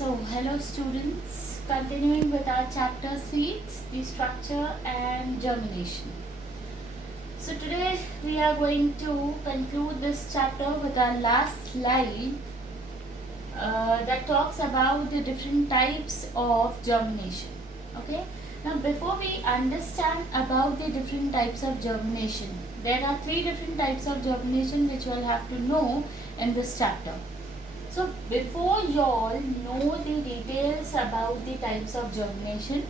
Hello students, continuing with our chapter seeds, the structure and germination. So today we are going to conclude this chapter with our last slide that talks about the different types of germination. Okay. Now before we understand about the different types of germination, there are three different types of germination which you will have to know in this chapter. So before you all know the details about the types of germination,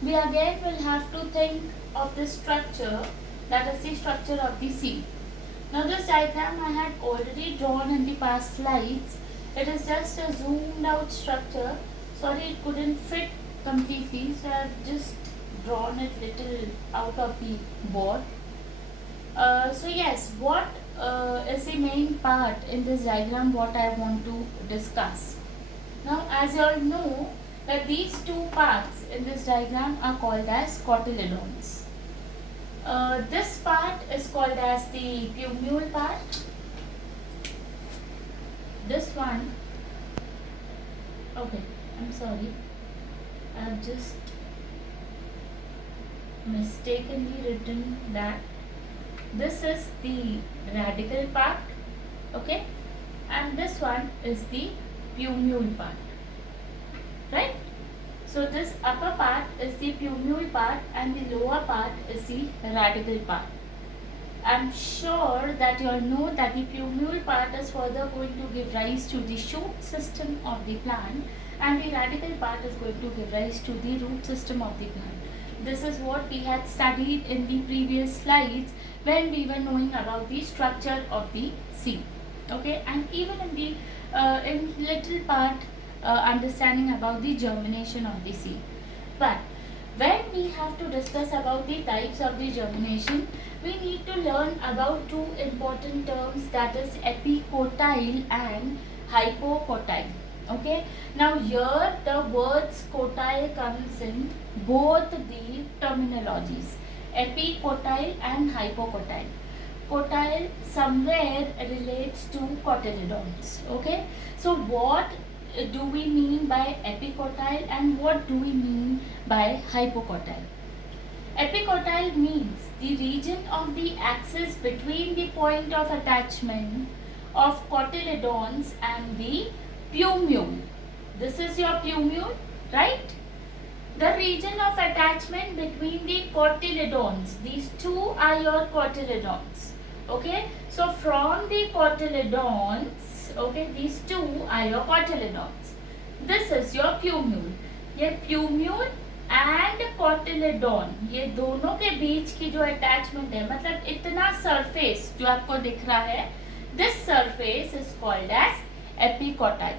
we again will have to think of the structure, that is the structure of the seed. Now this diagram I had already drawn in the past slides. It is just a zoomed out structure. Sorry, it couldn't fit completely, so I have just drawn it little out of the board. So yes, what is the main part in this diagram what I want to discuss. Now as you all know that these two parts in this diagram are called as cotyledons. This part is called as the plumule part. This one, okay, I'm sorry, I have just mistakenly written that this is the radical part, okay, and this one is the plumule part, right? So this upper part is the plumule part and the lower part is the radical part. I'm sure that you all know that the plumule part is further going to give rise to the shoot system of the plant and the radical part is going to give rise to the root system of the plant. This is what we had studied in the previous slides when we were knowing about the structure of the seed, okay, and even in the in little part understanding about the germination of the seed. But when we have to discuss about the types of the germination, we need to learn about two important terms, that is epicotyle and hypocotyle. Okay, now here the words cotyle comes in both the terminologies, epicotyle and hypocotyle. Cotyle somewhere relates to cotyledons. Okay, so what do we mean by epicotyle and what do we mean by hypocotyle? Epicotyle means the region of the axis between the point of attachment of cotyledons and the plumule. This is your plumule, right? The region of attachment between the cotyledons. These two are your cotyledons. Okay, so from the cotyledons, okay, these two are your cotyledons. This is your plumule. ये plumule and कोटिलेडॉन, ये दोनों के बीच की जो attachment है, मतलब इतना surface जो आपको दिख रहा है, this surface is called as epicotyl.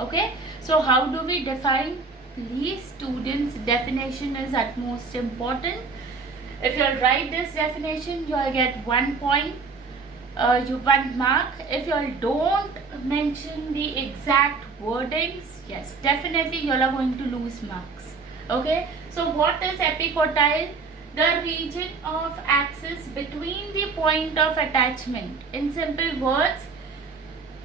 Okay, so how do we define? Please students, definition is utmost important. If you write this definition, you will get 1 point, you 1 mark. If you don't mention the exact wordings, yes, definitely you are going to lose marks. Okay, so what is epicotyle? The region of axis between the point of attachment. In simple words,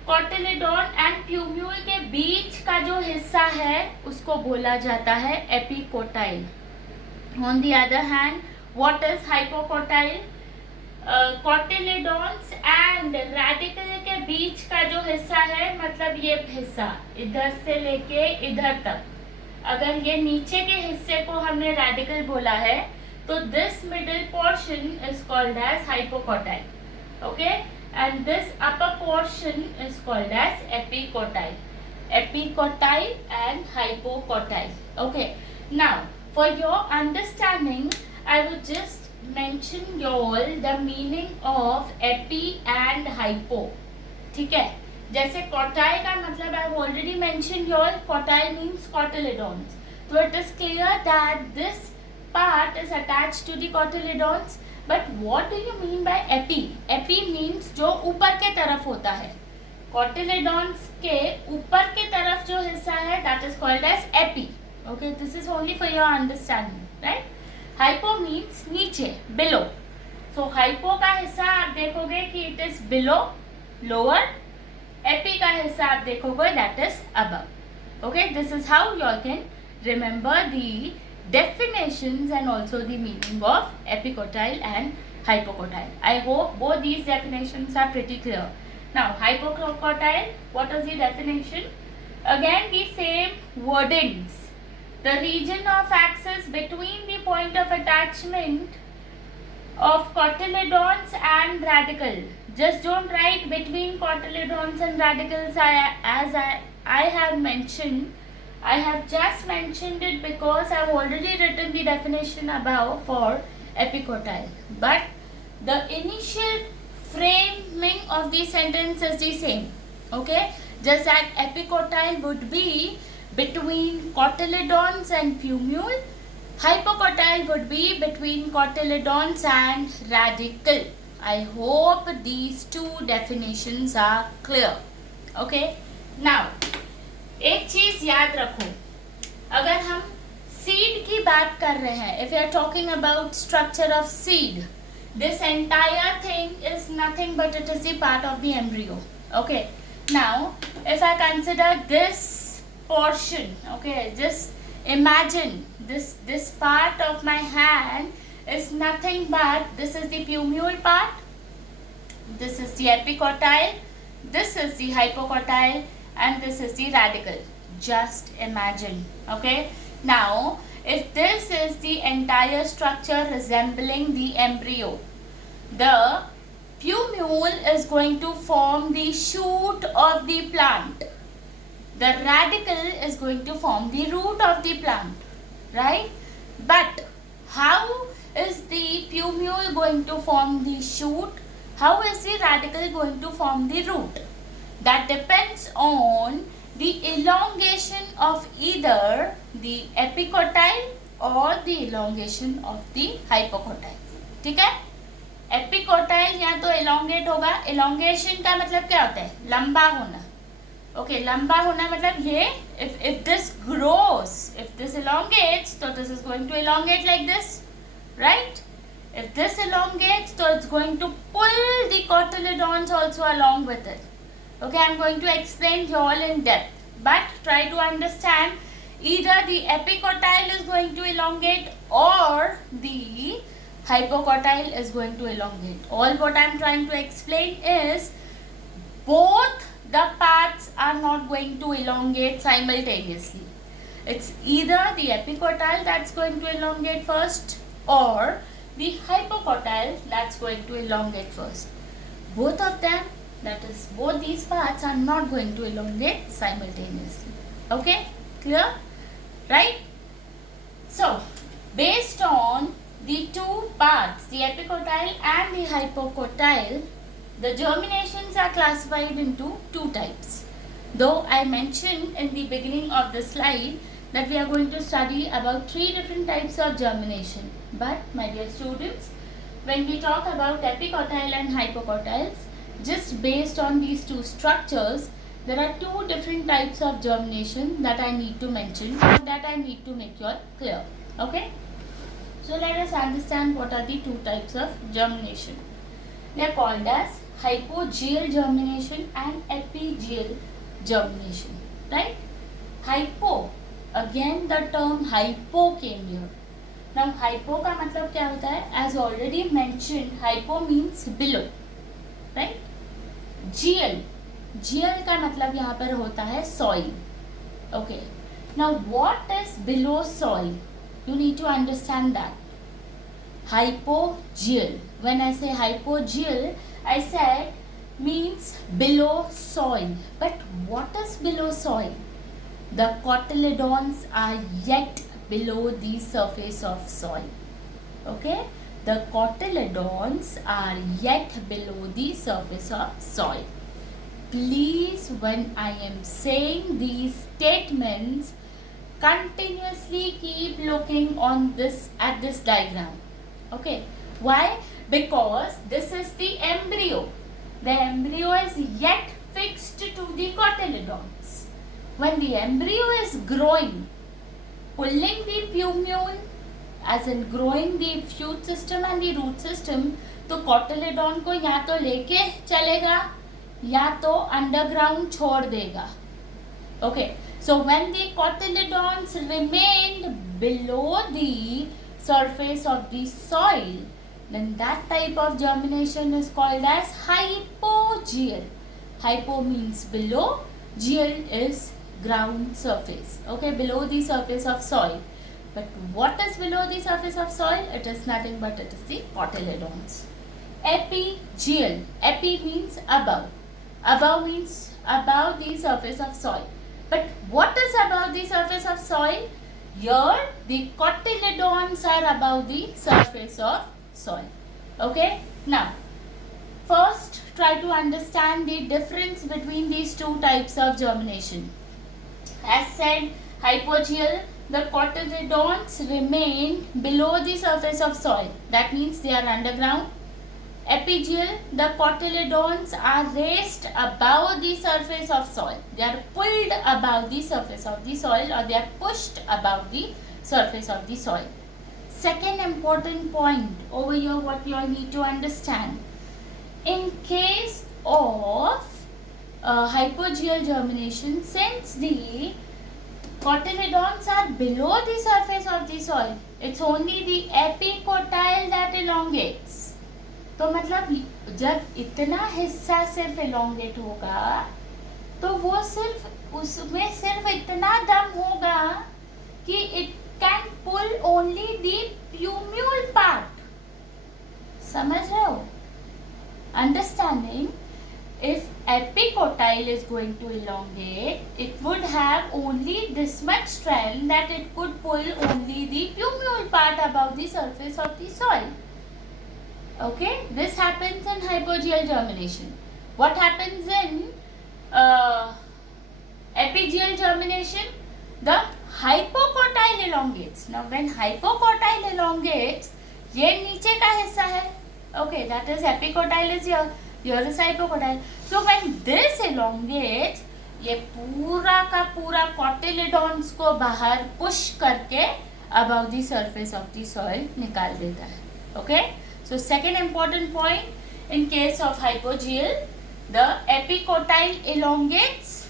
cotyledon and plumule के बीच का जो हिस्सा है उसको बोला जाता है epicotyl. On the other hand, what is hypocotyl? Cotyledons and radicle के बीच का जो हिस्सा है, मतलब ये हिस्सा इधर से लेके इधर तक, अगर ये नीचे के हिस्से को हमने रेडिकल बोला है तो this middle portion is called as hypocotyl. Okay, and this upper portion is called as epicotyle. Epicotyle and hypocotyle. Okay, now for your understanding, I will just mention you all the meaning of epi and hypo. ठीक है, जैसे cotyle का मतलब I have already mentioned you all, cotyle means cotyledons. So it is clear that this part is attached to the cotyledons. But what do you mean by epi? Epi means जो ऊपर के तरफ होता है. Cotyledons के ऊपर के तरफ जो हिस्सा है, that is called as epi. Okay, this is only for your understanding, right? Hypo means नीचे, below. So hypo का हिस्सा आप देखोगे कि it is below, lower. Epi का हिस्सा आप देखोगे that is above. Okay, this is how you all can remember the definitions and also the meaning of epicotyle and hypocotyle. I hope both these definitions are pretty clear. Now, hypocotyle, what is the definition? Again, the same wordings. The region of axis between the point of attachment of cotyledons and radicle. Just don't write between cotyledons and radicals as I have mentioned. I have just mentioned it because I have already written the definition above for epicotyle. But the initial framing of the sentence is the same. Okay? Just that epicotyle would be between cotyledons and plumule. Hypocotyle would be between cotyledons and radicle. I hope these two definitions are clear. Okay? Now, एक चीज याद रखो, अगर हम seed की बात कर रहे हैं, if we are talking about structure of seed, this entire thing is nothing but it is the part of the embryo. Okay, now if I consider this portion, okay, just imagine this part of my hand is nothing but this is the plumule part, this is the epicotyle, this is the hypocotyle, and this is the radicle. Just imagine. Okay, now if this is the entire structure resembling the embryo, the plumule is going to form the shoot of the plant, the radicle is going to form the root of the plant, right? But how is the plumule going to form the shoot? How is the radicle going to form the root? That depends on the elongation of either the epicotyle or the elongation of the hypocotyle. ठीक है? Epicotyle या तो elongate होगा. Elongation का मतलब क्या होता है? लंबा होना. Okay, लंबा होना मतलब ये if this grows, if this elongates, so this is going to elongate like this, right? If this elongates, so it's going to pull the cotyledons also along with it. Okay, I am going to explain you all in depth, but try to understand either the epicotyle is going to elongate or the hypocotyle is going to elongate. All what I am trying to explain is both the parts are not going to elongate simultaneously. It's either the epicotyle that's going to elongate first or the hypocotyle that's going to elongate first. Both of them, that is both these parts are not going to elongate simultaneously. Okay, clear? Right? So, based on the two parts, the epicotyle and the hypocotyle, the germinations are classified into two types. Though I mentioned in the beginning of the slide that we are going to study about three different types of germination. But my dear students, when we talk about epicotyle and hypocotyles, just based on these two structures, there are two different types of germination that I need to mention, that I need to make you all clear. Okay? So let us understand what are the two types of germination. They are called as hypogeal germination and epigeal germination. Right? Hypo, again the term hypo came here. Now hypo का मतलब क्या होता है? As already mentioned, hypo means below. Right? Geal, geal का मतलब यहाँ पर होता है soil. Okay. Now what is below soil? You need to understand that. Hypogeal. When I say hypogeal, I said means below soil. But what is below soil? The cotyledons are yet below the surface of soil. Okay? The cotyledons are yet below the surface of soil. Please, when I am saying these statements, continuously keep looking on this at this diagram. Okay? Why? Because this is the embryo. The embryo is yet fixed to the cotyledons. When the embryo is growing, pulling the plumule, as in growing the shoot system and the root system, तो cotyledon को या तो लेके चलेगा या तो underground छोड़ देगा. Okay, so when the cotyledons remained below the surface of the soil, then that type of germination is called as hypogeal. Hypo means below, geal is ground surface, okay, below the surface of soil. But what is below the surface of soil? It is nothing but it is the cotyledons. Epigeal. Epi means above. Above means above the surface of soil. But what is above the surface of soil? Here the cotyledons are above the surface of soil. Okay. Now, first try to understand the difference between these two types of germination. As said, hypogeal, the cotyledons remain below the surface of soil. That means they are underground. Epigeal, the cotyledons are raised above the surface of soil. They are pulled above the surface of the soil, or they are pushed above the surface of the soil. Second important point over here, what you all need to understand. In case of hypogeal germination, since the cotyledons are below the surface of the soil, it's only the epicotyle that elongates. तो मतलब जब इतना हिस्सा सिर्फ elongate होगा तो वो सिर्फ उसमें सिर्फ इतना दम होगा कि it can pull only the plumule part. समझ रहे हो? Understanding, if epicotyle is going to elongate, it would have only this much strength that it could pull only the plumule part above the surface of the soil. Okay, this happens in hypogeal germination. What happens in epigeal germination? The hypocotyle elongates. Now, when hypocotyle elongates, ये नीचे का हिस्सा है. Okay, that is epicotyle is here. Here is hypocotyle. So, when this elongates, ये पूरा का पूरा cotyledons को बाहर push करके above the surface of the soil निकाल देता है. Okay. So, second important point, in case of hypogeal, the epicotyle elongates,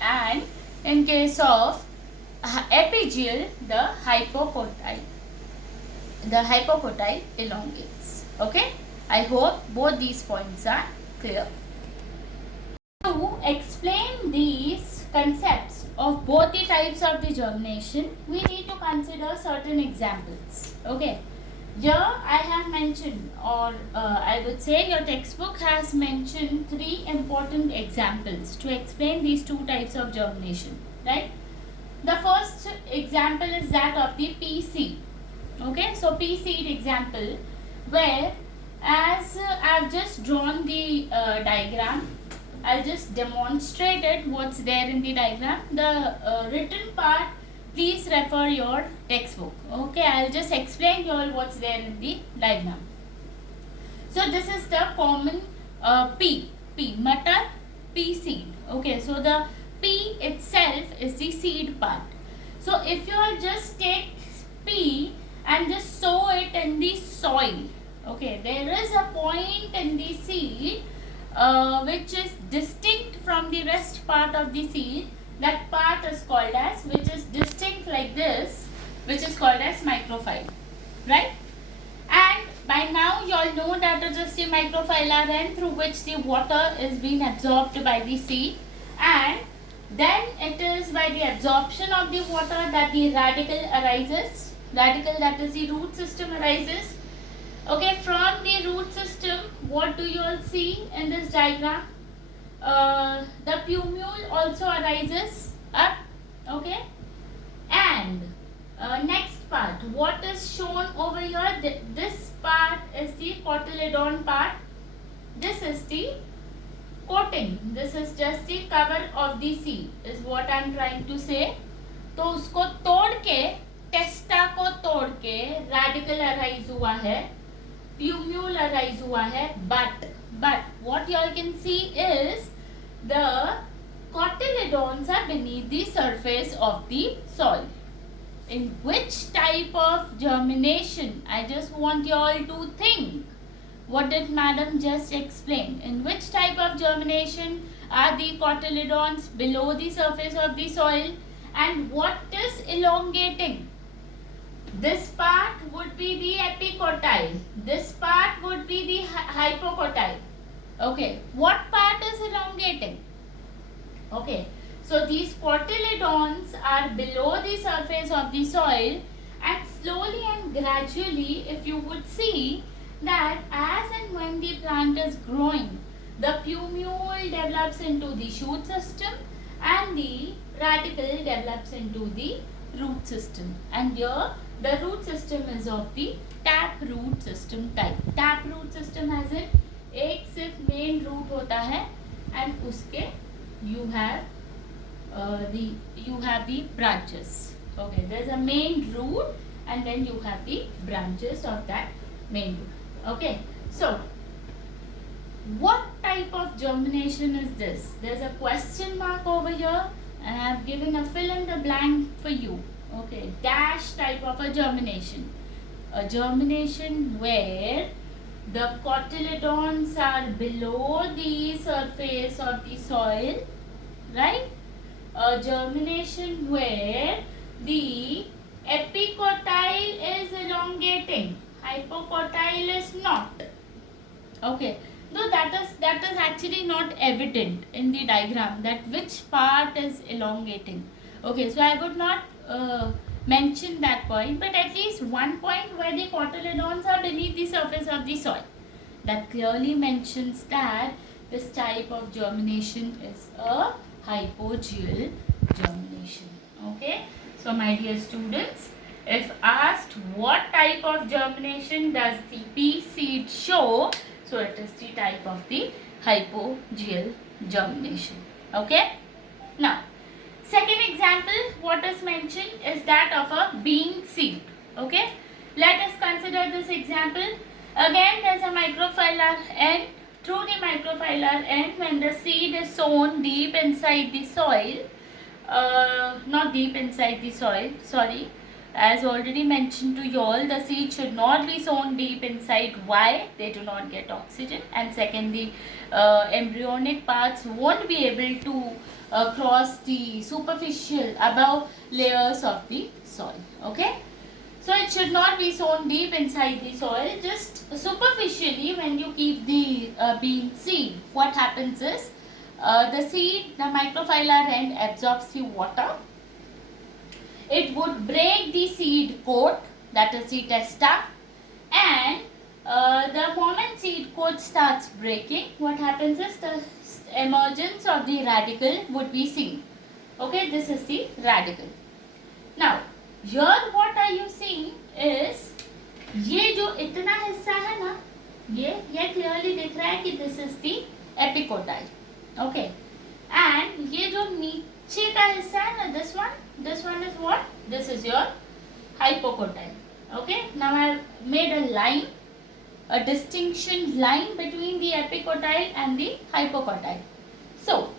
and in case of epigeal, the hypocotyle elongates. Okay, I hope both these points are clear. To explain these concepts of both the types of the germination, we need to consider certain examples. Okay. Here I have mentioned, or I would say your textbook has mentioned 3 important examples to explain these two types of germination, right? The first example is that of the pea seed. Okay, so pea seed example, where as I have just drawn the diagram, I'll just demonstrate it what's there in the diagram. The written part, please refer your textbook. Okay, I'll just explain you all what's there in the diagram. So this is the common pea, matar, pea seed. Okay, so the pea itself is the seed part. So if you all just take pea and just sow it in the soil, okay, there is a point in the seed which is distinct from the rest part of the seed. That part is called as, which is distinct like this, which is called as microphyll, right? And by now you all know that it is the microphylla then through which the water is being absorbed by the seed, and then it is by the absorption of the water that the radicle arises. Radicle, that is the root system, arises. Okay, from the root system, what do you all see in this diagram? The plumule also arises up. Okay, and next part, what is shown over here, this part is the cotyledon part. This is the coating, this is just the cover of the seed, is what I am trying to say. तो उसको तोड़ के, टेस्टा को तोड़ के radical arise हुआ है, plumule arise हुआ है, but what you all can see is the cotyledons are beneath the surface of the soil. In which type of germination? I just want you all to think. What did madam just explain? In which type of germination are the cotyledons below the surface of the soil. And what is elongating? This part would be the epicotyle. This part would be the hypocotyle. Okay, what part is elongating? Okay, so these cotyledons are below the surface of the soil, and slowly and gradually, if you would see that as and when the plant is growing, the plumule develops into the shoot system and the radicle develops into the root system. And here the root system is of the tap root system type. Tap root system has it एक सिर्फ main root होता है and उसके you have the branches. Okay, there's a main root and then you have the branches of that main root. Okay, so what type of germination is this? There's a question mark over here and I have given a fill in the blank for you. Okay, dash type of a germination. A germination where the cotyledons are below the surface of the soil, right? A germination where the epicotyle is elongating, hypocotyle is not. Okay, no, that is actually not evident in the diagram that which part is elongating. Okay, so I would not mention that point, but at least one point where the cotyledons are beneath the surface of the soil. That clearly mentions that this type of germination is a hypogeal germination. Okay, so my dear students, if asked what type of germination does the pea seed show, so it is the type of the hypogeal germination. Okay, now second example what is mentioned is that of a bean seed. Okay, let us consider this example. Again, there is a microphylar end. Through the microphylar end, when the seed is sown deep inside the soil, not deep inside the soil, sorry, as already mentioned to you all, the seed should not be sown deep inside. Why? They do not get oxygen, and secondly, embryonic parts won't be able to cross the superficial above layers of the soil. Okay, so it should not be sown deep inside the soil, just superficially. When you keep the bean seed, what happens is the seed, the microphylar end absorbs the water. It would break the seed coat, that is the testa, and the moment seed coat starts breaking, what happens is the emergence of the radicle would be seen. Okay, this is the radicle. Now, here what are you seeing is ये जो इतना हिस्सा है ना, ये clearly दिख रहा है कि this is the epicotyle. Okay, and ये जो नीचे का हिस्सा है ना, this one is what? This is your hypocotyle. Okay, now I have made a line, a distinction line between the epicotyle and the hypocotyle. So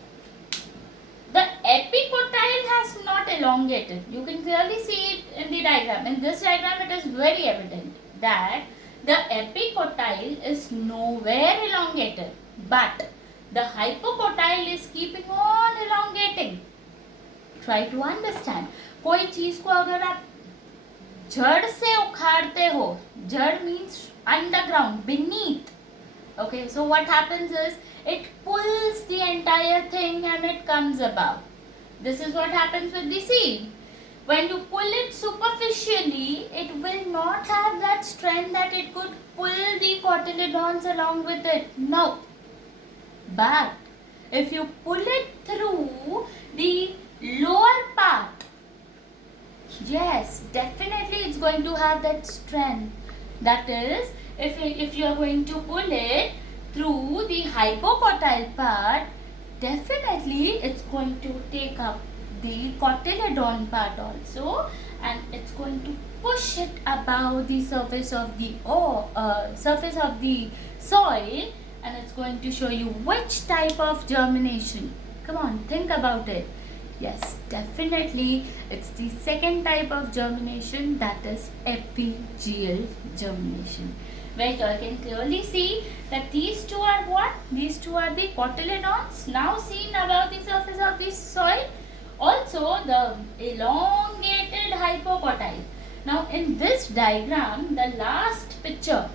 the epicotyle has not elongated. You can clearly see it in the diagram. In this diagram, it is very evident that the epicotyle is nowhere elongated, but the hypocotyle is keeping on elongating. Try to understand. कोई चीज को अगर आप जड़ से उखाड़ते हो, जड़ means underground, beneath. Okay, so what happens is it pulls the entire thing and it comes above. This is what happens with the seed. When you pull it superficially, it will not have that strength that it could pull the cotyledons along with it. No. But if you pull it through the lower part, yes, definitely it's going to have that strength. That is, if you are going to pull it through the hypocotyle part, definitely it's going to take up the cotyledon part also, and it's going to push it above the surface of the soil, and it's going to show you which type of germination. Come on, think about it. Yes, definitely it's the second type of germination, that is epigeal germination. where you can clearly see that these two are what? These two are the cotyledons now seen above the surface of the soil. Also the elongated hypocotyle. Now in this diagram, the last picture,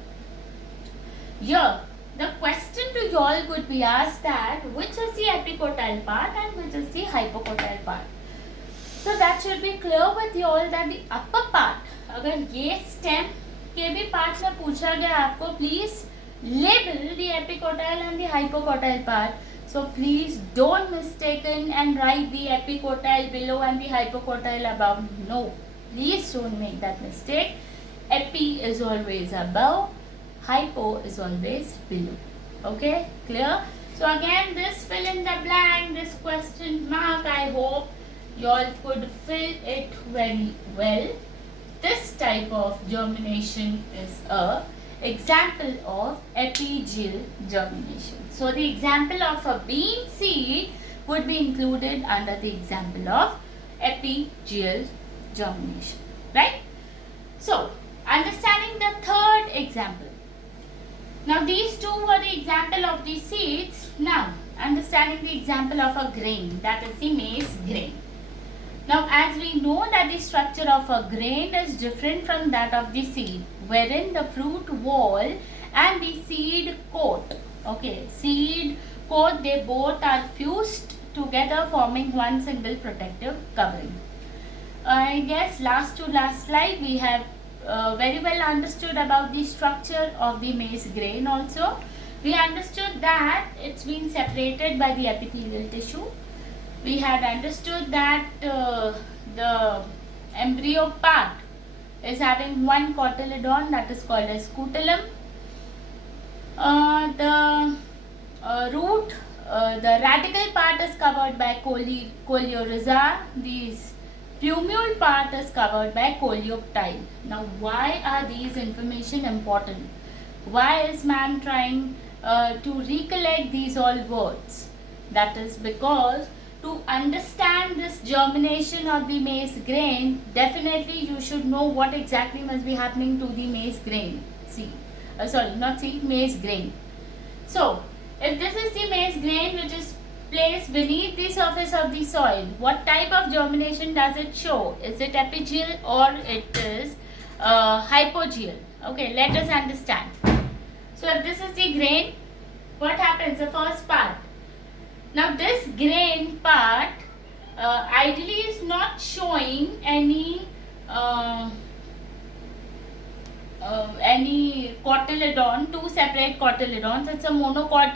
here the question to you all could be asked that which is the epicotyle part and which is the hypocotyle part. So that should be clear with you all that the upper part, अगर ये stem के भी part में पूछा गया आपको, please label the epicotyle and the hypocotyle part. So please don't mistaken and write the epicotyle below and the hypocotyle above. No, please don't make that mistake. Epi is always above, hypo is always below. Okay, clear? So again, this fill in the blank, this question mark, I hope you all could fill it very well. This type of germination is a example of epigeal germination. So the example of a bean seed would be included under the example of epigeal germination, right? So understanding the third example. Now these two were the example of the seeds. Now understanding the example of a grain, that is the maize grain. Now as we know that the structure of a grain is different from that of the seed, wherein the fruit wall and the seed coat, okay, seed coat, they both are fused together forming one single protective covering. I guess last to last slide we have very well understood about the structure of the maize grain also. We understood that it's been separated by the epithelial tissue. We had understood that the embryo part is having one cotyledon, that is called as scutellum. The root, the radical part is covered by coleorhiza. The plumule part is covered by coleoptile. Now why are these information important? Why is ma'am trying to recollect these all words? That is because to understand this germination of the maize grain, definitely you should know what exactly must be happening to the maize grain. Maize grain. So, if this is the maize grain which is placed beneath the surface of the soil, what type of germination does it show? Is it epigeal or it is hypogeal? Okay, let us understand. So, if this is the grain, what happens? The first part. Now this grain part ideally is not showing any cotyledon, two separate cotyledons. It's a monocot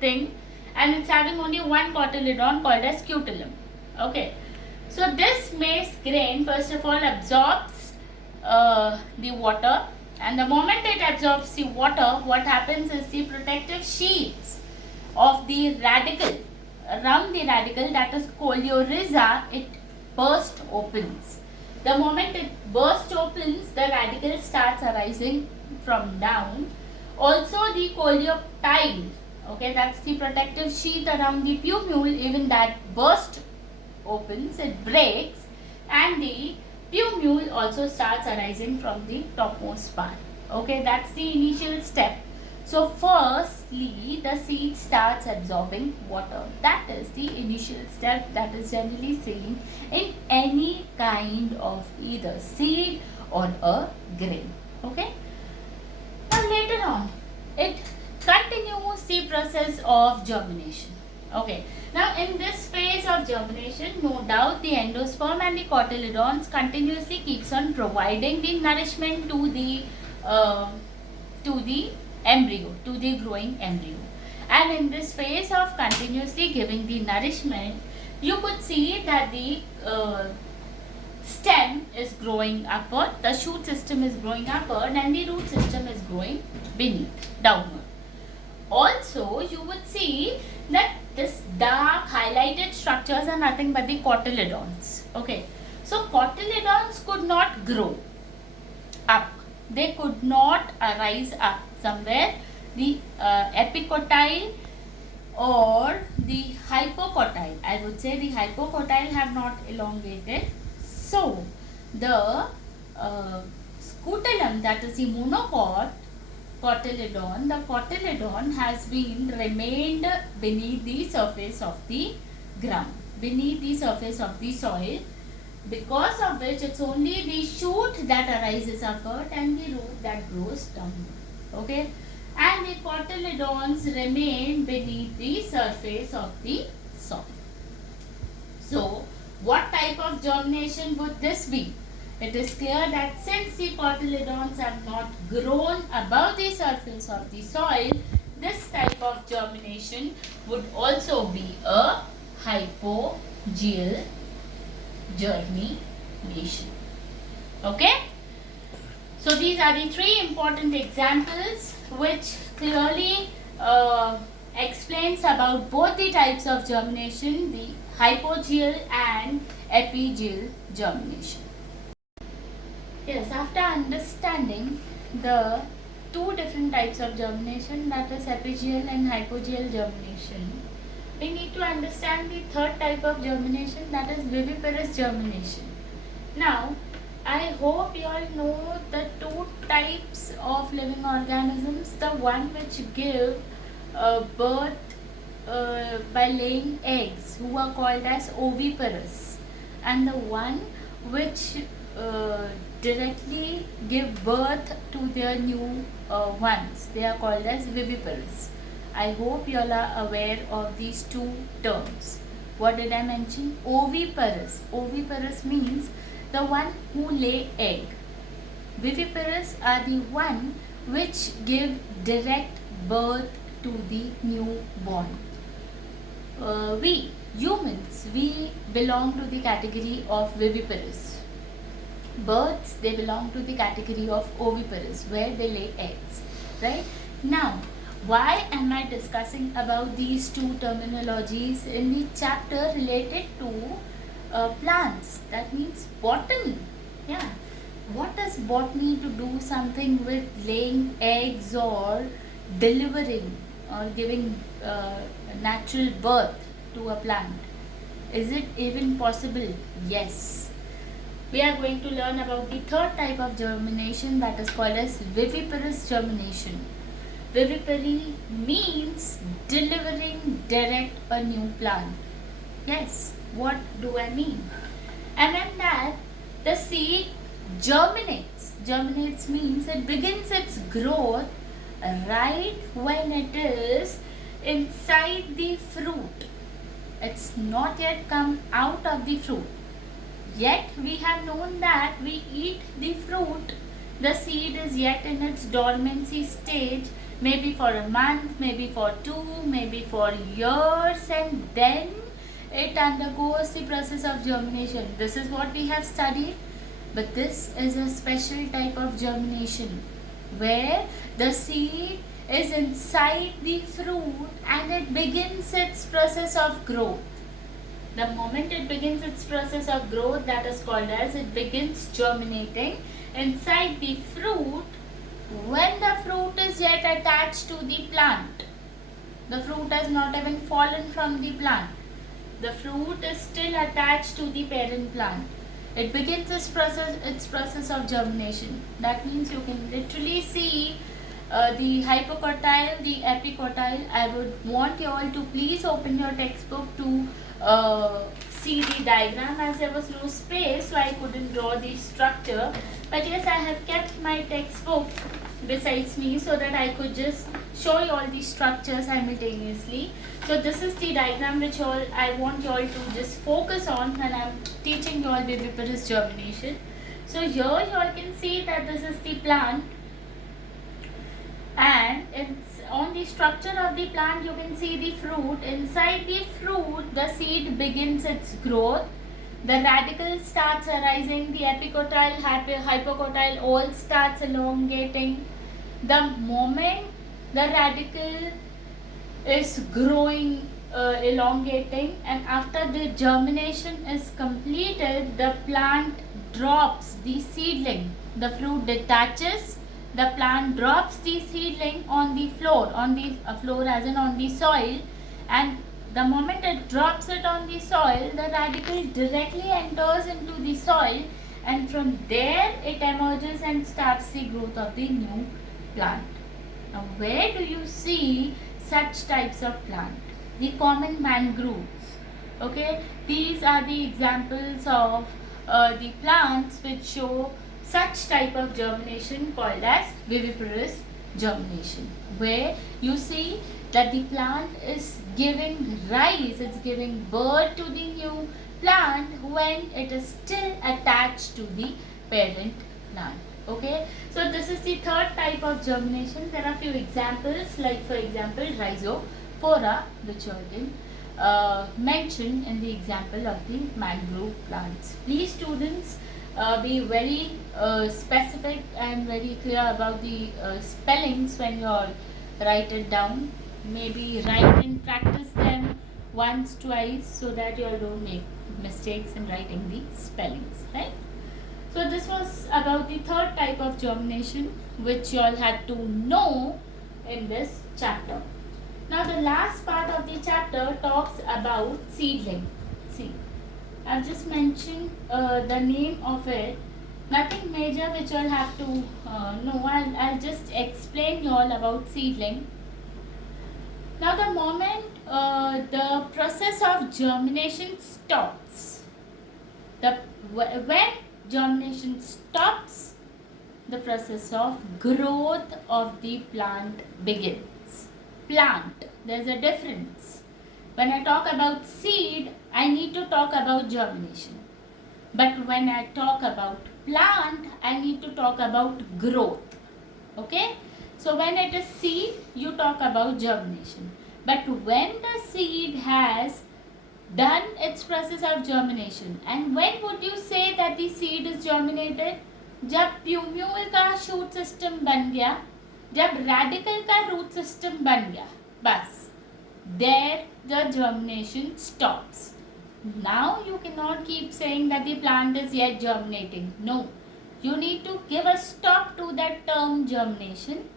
thing, and it's having only one cotyledon called as scutellum. Okay, so this maize grain first of all absorbs the water, and the moment it absorbs the water, what happens is the protective sheets of the radical, around the radical, that is coleorhiza, it burst opens. The moment it burst opens, the radical starts arising from down. Also the coleoptile, okay, that's the protective sheath around the plumule, even that burst opens, it breaks, and the plumule also starts arising from the topmost part. Okay, that's the initial step. So firstly, the seed starts absorbing water. That is the initial step that is generally seen in any kind of either seed or a grain. Okay. Now later on, it continues the process of germination. Okay. Now in this phase of germination, no doubt the endosperm and the cotyledons continuously keeps on providing the nourishment to the embryo, to the growing embryo. And in this phase of continuously giving the nourishment, you could see that the stem is growing upward, the shoot system is growing upward, and the root system is growing beneath, downward. Also, you would see that this dark highlighted structures are nothing but the cotyledons. Okay, so cotyledons could not grow up. They could not arise up. Somewhere the epicotyle or the hypocotyle, I would say the hypocotyle have not elongated. So the scutellum, that is the monocot, cotyledon, the cotyledon has been remained beneath the surface of the ground, beneath the surface of the soil, because of which it's only the shoot that arises upward and the root that grows downward. Okay, and the cotyledons remain beneath the surface of the soil. So, what type of germination would this be? It is clear that since the cotyledons have not grown above the surface of the soil, this type of germination would also be a hypogeal germination. Okay? So these are the three important examples which clearly explains about both the types of germination, the hypogeal and epigeal germination. Yes, after understanding the two different types of germination, that is epigeal and hypogeal germination, we need to understand the third type of germination, that is viviparous germination. Now, I hope you all know the two types of living organisms, the one which give birth by laying eggs, who are called as oviparous, and the one which directly give birth to their new ones, they are called as viviparous. I hope you all are aware of these two terms. What did I mention? Oviparous. Oviparous means the one who lay egg. Viviparous are the one which give direct birth to the newborn. We humans, we belong to the category of viviparous. Birds, they belong to the category of oviparous, where they lay eggs. Right? Now, why am I discussing about these two terminologies in the chapter related to plants? That means botany. Yeah. What does botany to do something with laying eggs or delivering or giving natural birth to a plant? Is it even possible? Yes. We are going to learn about the third type of germination, that is called as viviparous germination. Vivipary means delivering direct a new plant. Yes, what do I mean? I mean that the seed germinates. Germinates means it begins its growth right when it is inside the fruit. It's not yet come out of the fruit. Yet we have known that we eat the fruit. The seed is yet in its dormancy stage, maybe for a month, maybe for 2, maybe for years, and then it undergoes the process of germination. This is what we have studied, but this is a special type of germination where the seed is inside the fruit and it begins its process of growth. The moment it begins its process of growth, that is called as it begins germinating inside the fruit when the fruit is yet attached to the plant. The fruit has not even fallen from the plant. The fruit is still attached to the parent plant. It begins its process of germination. That means you can literally see the hypocotyle, the epicotyle. I would want you all to please open your textbook to see the diagram, as there was no space, so I couldn't draw the structure. But yes, I have kept my textbook besides me so that I could just show you all these structures simultaneously. So this is the diagram which I want you all to just focus on when I'm teaching you all viviparous germination. So here you all can see that this is the plant, and it's on the structure of the plant you can see the fruit. Inside the fruit the seed begins its growth. The radicle starts arising, the epicotyle, hypocotyle all starts elongating. The moment the radicle is growing, elongating, and after the germination is completed, the plant drops the seedling. The fruit detaches, the plant drops the seedling on the floor, floor as in on the soil, and the moment it drops it on the soil, the radicle directly enters into the soil, and from there it emerges and starts the growth of the new plant. Now, where do you see such types of plant? The common mangroves. Okay, these are the examples of the plants which show such type of germination called as viviparous germination, where you see that the plant is giving rise, it's giving birth to the new plant when it is still attached to the parent plant. Okay, so this is the third type of germination. There are few examples, like for example rhizophora, which are mentioned in the example of the mangrove plants. Please students be very specific and very clear about the spellings when you all write it down. Maybe write and practice them once, twice, so that you all don't make mistakes in writing the spellings, right? So this was about the third type of germination which you all had to know in this chapter. Now the last part of the chapter talks about seedling. See, I've just mentioned the name of it. Nothing major which you all have to know. I'll just explain you all about seedling. Now the moment the process of germination stops, when germination stops, the process of growth of the plant begins. Plant, there's a difference. When I talk about seed, I need to talk about germination. But when I talk about plant, I need to talk about growth. Okay? So when it is seed, you talk about germination. But when the seed has done its process of germination, and when would you say that the seed is germinated? जब प्यूम्यूल का shoot system बन गया, जब radical का root system बन गया, बस there the germination stops. Now you cannot keep saying that the plant is yet germinating. No, you need to give a stop to that term germination,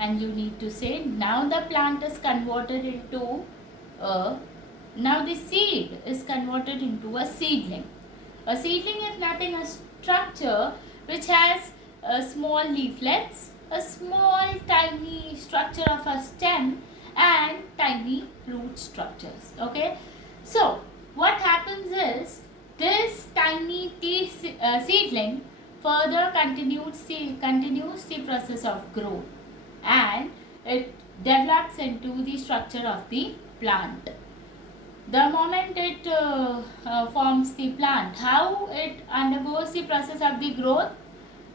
and you need to say now the plant is converted into now the seed is converted into a seedling. A seedling is nothing, a structure which has small leaflets, a small tiny structure of a stem, and tiny root structures. Okay, so what happens is this tiny seedling further continues the process of growth, and it develops into the structure of the plant. The moment it forms the plant, how it undergoes the process of the growth,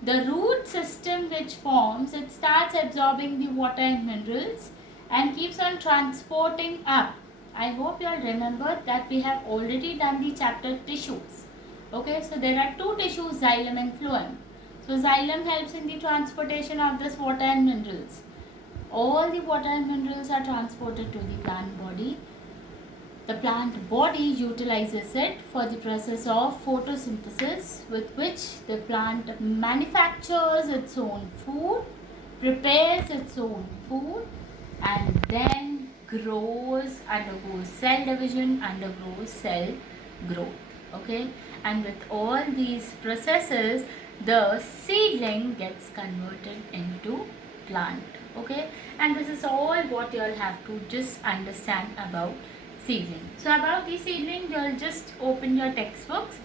the root system which forms, it starts absorbing the water and minerals and keeps on transporting up. I hope you all remember that we have already done the chapter tissues. Okay, so there are two tissues, xylem and phloem. So xylem helps in the transportation of this water and minerals. All the water and minerals are transported to the plant body. The plant body utilizes it for the process of photosynthesis, with which the plant manufactures its own food, prepares its own food, and then grows, undergoes cell division, undergoes cell growth. Okay, and with all these processes, the seedling gets converted into plant. Okay, and this is all what you all have to just understand about seedling. So about the seedling, you all just open your textbooks,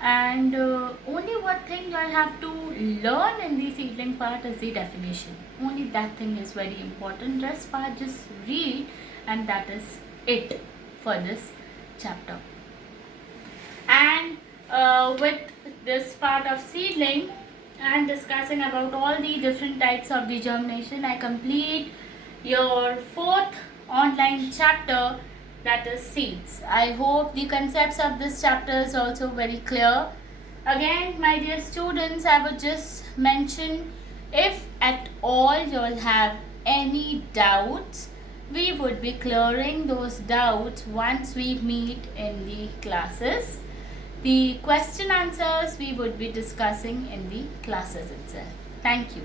and only one thing you all have to learn in the seedling part is the definition. Only that thing is very important. Rest part just read, and that is it for this chapter. And with this part of seedling and discussing about all the different types of the germination, I complete your fourth online chapter, that is seeds. I hope the concepts of this chapter is also very clear. Again, my dear students, I would just mention, if at all you all have any doubts, we would be clearing those doubts once we meet in the classes. The question answers we would be discussing in the classes itself. Thank you.